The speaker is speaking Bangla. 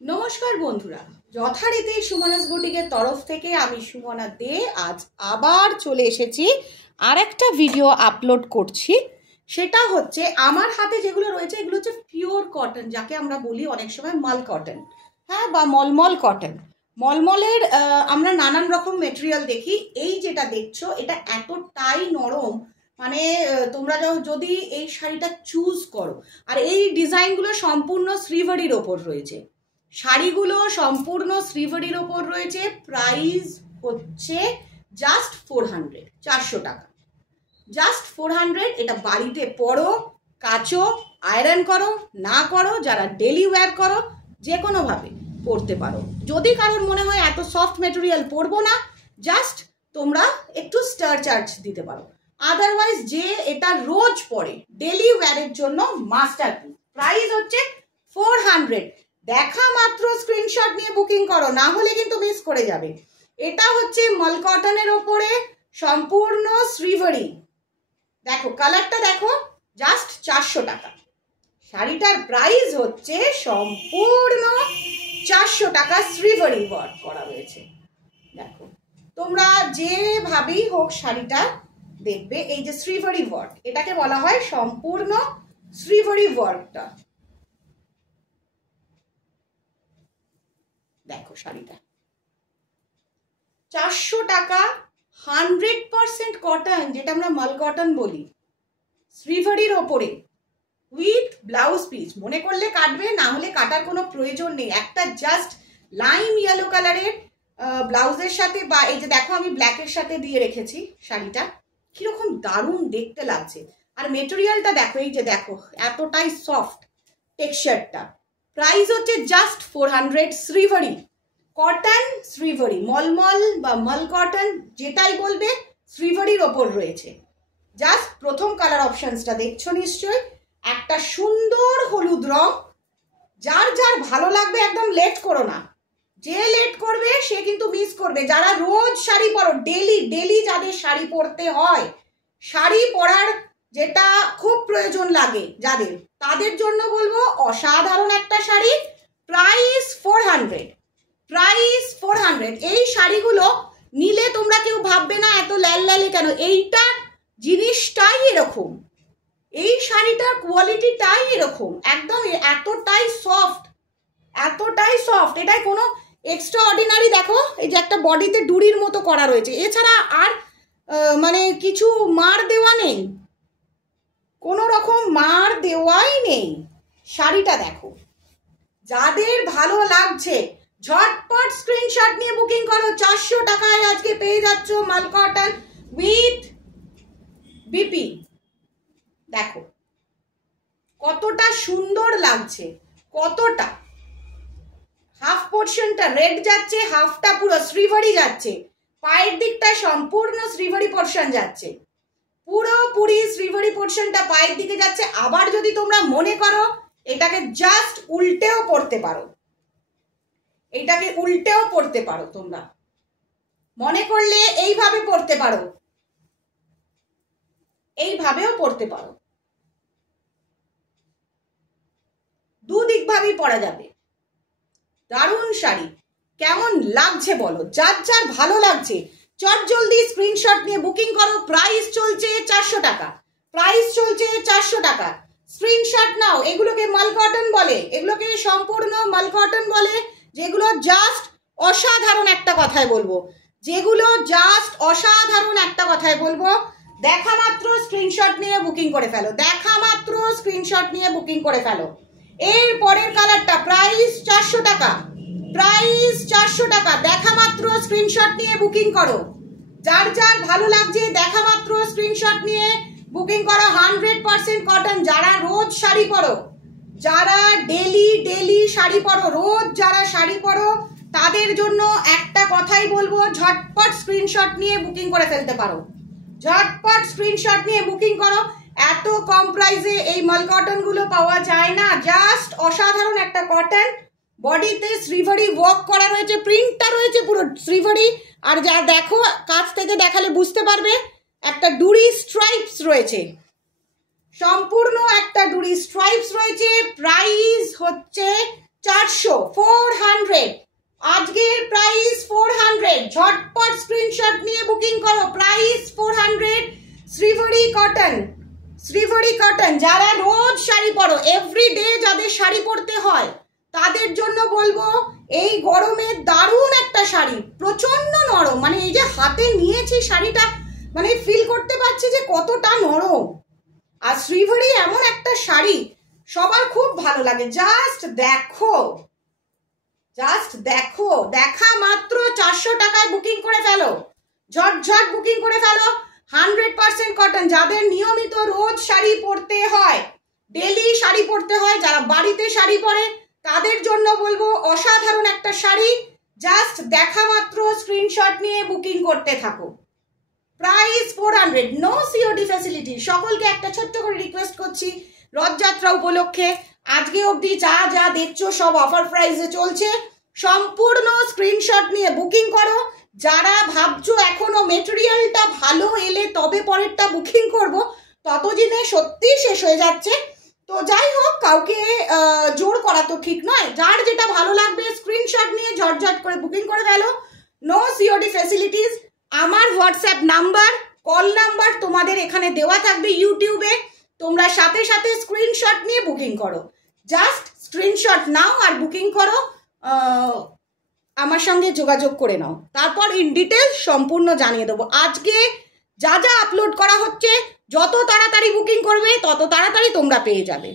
নমস্কার বন্ধুরা, যথারীতি সুমনাস বুটিকের তরফ থেকে আমি সুমনা দে আজ আবার চলে এসেছি আর একটা ভিডিও আপলোড করছি। সেটা হচ্ছে আমার হাতে যেগুলো রয়েছে এগুলো হচ্ছে পিওর কটন, যাকে আমরা বলি অনেক সময় মাল কটন, হ্যাঁ, বা মলমল কটন। মলমলের আমরা নানান রকম মেটেরিয়াল দেখি। এই যেটা দেখছো এটা এতটাই নরম, মানে তোমরা যদি এই শাড়িটা চুজ করো, আর এই ডিজাইনগুলো সম্পূর্ণ শ্রীভারির ওপর রয়েছে, শাড়িগুলো সম্পূর্ণ শ্রীভারির ওপর রয়েছে। প্রাইস হচ্ছে জাস্ট 400 টাকা, জাস্ট 400। এটা বাড়িতে পরো, কাচো, আয়রন করো, না করো, যারা ডেলি ওয়্যার করো যে কোনোভাবে পরতে পারো। যদি কারোর মনে হয় এত সফট মেটেরিয়াল পরবো না, জাস্ট তোমরা একটু স্টার চার্জ দিতে পারো। আদারওয়াইজ যে এটা রোজ পরে ডেলি ওয়্যারের জন্য মাস্টারপিস। প্রাইস হচ্ছে 400। দেখা মাত্র স্ক্রিনশট নিয়ে বুকিং করো, না হলে কিন্তু মিস করে যাবে। এটা হচ্ছে মল কটনের ওপরে সম্পূর্ণ শ্রীভারি। দেখো কালারটা দেখো, জাস্ট 400 টাকা। শাড়িটার প্রাইস হচ্ছে সম্পূর্ণ 400 টাকা, শ্রীভারি ওয়ার্ক করা রয়েছে। দেখো তোমরা যেভাবেই হোক শাড়িটা দেখবে, এই যে শ্রীভারি ওয়ার্ক, এটাকে বলা হয় সম্পূর্ণ শ্রীভারি ওয়ার্কটা। দেখো শাড়িটা 400 টাকা, 100% কটন, যেটা আমরা মাল কটন বলি, শ্রীভারির ওপরে উইথ ব্লাউজ পিস। মনে করলে কাটবে, না হলে কাটার কোনো প্রয়োজন নেই। একটা জাস্ট লাইম ইয়েলো কালারের ব্লাউজের সাথে, বা এই যে দেখো আমি ব্ল্যাকের সাথে দিয়ে রেখেছি শাড়িটা, কিরকম দারুণ দেখতে লাগছে। আর মেটেরিয়ালটা দেখো, এই যে দেখো এতটাই সফট টেক্সচারটা। প্রাইস হচ্ছে জাস্ট 400, শ্রীভারি কটন, শ্রীভারি মলমল বা মল কটন যেটাই বলবে, শ্রীভারির ওপর রয়েছে। জাস্ট প্রথম কালার অপশনসটা দেখছো নিশ্চয়ই, একটা সুন্দর হলুদ রং। যার যার ভালো লাগবে একদম লেট করো না, যে লেট করবে সে কিন্তু মিস করবে। যারা রোজ শাড়ি পরো, ডেলি ডেলি যাদের শাড়ি পরতে হয়, শাড়ি পরার যেটা খুব প্রয়োজন লাগে যাদের, তাদের জন্য বলবো অসাধারণ একটা শাড়ি। Price 400, price 400। এই শাড়িগুলো নিলে তোমরা কেউ ভাববে না এত লাল লালে কেন, এইটা জিনিসটাই এরকম, এই শাড়িটার কোয়ালিটিটাই এরকম, একদম এতটাই সফট, এতটাই সফট। এটাই কোনো এক্সট্রা অর্ডিনারি, দেখো এই যে একটা বডিতে ডুরির মতো করা রয়েছে, এছাড়া আর মানে কিছু মার দেওয়া নেই, কোনো রকম মার দেওয়াই নেই। শাড়িটা দেখো, যাদের ভালো লাগছে ঝটপট স্ক্রিনশট নিয়ে বুকিং করো। 400 টাকায় আজকে পেয়ে যাচ্ছ মাল কটন উইথ বিপি। দেখো কতটা সুন্দর লাগছে, কতটা। হাফ পোর্শনটা রেড যাচ্ছে, হাফটা পুরো শ্রীভারি যাচ্ছে, পায়ের দিকটা সম্পূর্ণ শ্রীভারি পোর্শন যাচ্ছে, পুরোপুরি শ্রীভারি পোর্শনটা পায়ের দিকে যাচ্ছে। আবার যদি তোমরা মনে করো এটাকে জাস্ট উল্টেও পড়তে পারো, এটাকে উল্টেও পড়তে পারো, তোমরা মনে করলে এইভাবে পড়তে পারো, এইভাবেও পড়তে পারো, দুদিক ভাবেই পরা যাবে। দারুণ শাড়ি, কেমন লাগছে বলো? যার যার ভালো লাগছে চট জলদি স্ক্রিনশট নিয়ে বুকিং করো। প্রাইস চলছে 400 টাকা, প্রাইস চলছে 400 টাকা। স্ক্রিনশট নাও। এগুলোকে মাল কটন বলে, এগুলোকে সম্পূর্ণ মাল কটন বলে, যেগুলো জাস্ট অসাধারণ একটা কথায় বলবো, যেগুলো জাস্ট অসাধারণ একটা কথায় বলবো। দেখা মাত্র স্ক্রিনশট নিয়ে বুকিং করে ফেলো, দেখা মাত্র স্ক্রিনশট নিয়ে বুকিং করে ফেলো। এর পরের কালারটা প্রাইস 400 টাকা, প্রাইস 400 টাকা। দেখা মাত্র স্ক্রিনশট নিয়ে বুকিং করো, যার যার ভালো লাগছে দেখা মাত্র স্ক্রিনশট নিয়ে বুকিং করো। 100% কটন। যারা রোজ শাড়ি পরো, যারা ডেলি ডেলি শাড়ি পরো, রোজ যারা শাড়ি পরো, তাদের জন্য একটা কথাই বলবো, ঝটপট স্ক্রিনশট নিয়ে বুকিং করে ফেলতে পারো, ঝটপট স্ক্রিনশট নিয়ে বুকিং করো। এত কম প্রাইসে এই মাল কটন গুলো পাওয়া যায় না, জাস্ট অসাধারণ একটা কটন। বডিতে শ্রীভারি ওয়ার্ক করা রয়েছে, প্রিন্টটা রয়েছে পুরো শ্রীভারি। আর যা দেখো কাছ থেকে দেখালে বুঝতে পারবে, একটা ডুরি স্ট্রাইপস রয়েছে, সম্পূর্ণ একটা ডুরি স্ট্রাইপস রয়েছে। প্রাইস হচ্ছে 400 আজকের প্রাইস 400 ঝটপট স্ক্রিনশট নিয়ে বুকিং করো প্রাইস 400 শ্রীভরি কটন যারা রোজ শাড়ি পরো এভরিডে যাদের শাড়ি পরতে হয় তাদের জন্য বলবো এই গরমে দারুণ একটা শাড়ি প্রচন্ড নরম মানে এই যে হাতে নিয়েছি শাড়িটা মানে ফিল করতে পারছি যে কতটা নরম আর শ্রীভরি এমন একটা শাড়ি সবার খুব ভালো লাগে জাস্ট দেখো দেখা মাত্র 400 টাকায় বুকিং করে ফেলো ঝটঝট বুকিং করে ফেলো 100% কটন যাদের নিয়মিত রোজ শাড়ি পরতে হয় ডেলি শাড়ি পরতে হয় যারা বাড়িতে শাড়ি পরে তাদের জন্য বলবো অসাধারণ একটা শাড়ি জাস্ট দেখা মাত্র স্ক্রিনশট নিয়ে বুকিং করতে থাকো প্রাইস 400 নো সিওডি ফ্যাসিলিটি সকলকে একটা ছোট্ট করে রিকোয়েস্ট করছি রথযাত্রা উপলক্ষে আজকে অবধি যা দেখছো সব অফার প্রাইসে চলছে সম্পূর্ণ স্ক্রিনশট নিয়ে বুকিং করো যারা ভাবছো এখনো মেটেরিয়ালটা ভালো এলে তবে পরেরটা বুকিং করব ততদিনে সত্যি শেষ হয়ে যাচ্ছে তো যাই হোক কাউকে জোর করা তো ঠিক নয় যার যেটা ভালো লাগবে স্ক্রিনশট নিয়ে ঝটঝট করে বুকিং করে ফেলো নো সিওডি ফ্যাসিলিটিস আমার হোয়াটসঅ্যাপ নাম্বার কল নাম্বার তোমাদের এখানে দেওয়া থাকবে ইউটিউবে তোমরা সাথে সাথে স্ক্রিনশট নিয়ে বুকিং করো জাস্ট স্ক্রিনশট নাও আর বুকিং করো আমার সঙ্গে যোগাযোগ করে নাও তারপর ইন ডিটেলস সম্পূর্ণ জানিয়ে দেবো আজকে যা আপলোড করা হচ্ছে যত তাড়াতাড়ি বুকিং করবে তত তাড়াতাড়ি তোমরা পেয়ে যাবে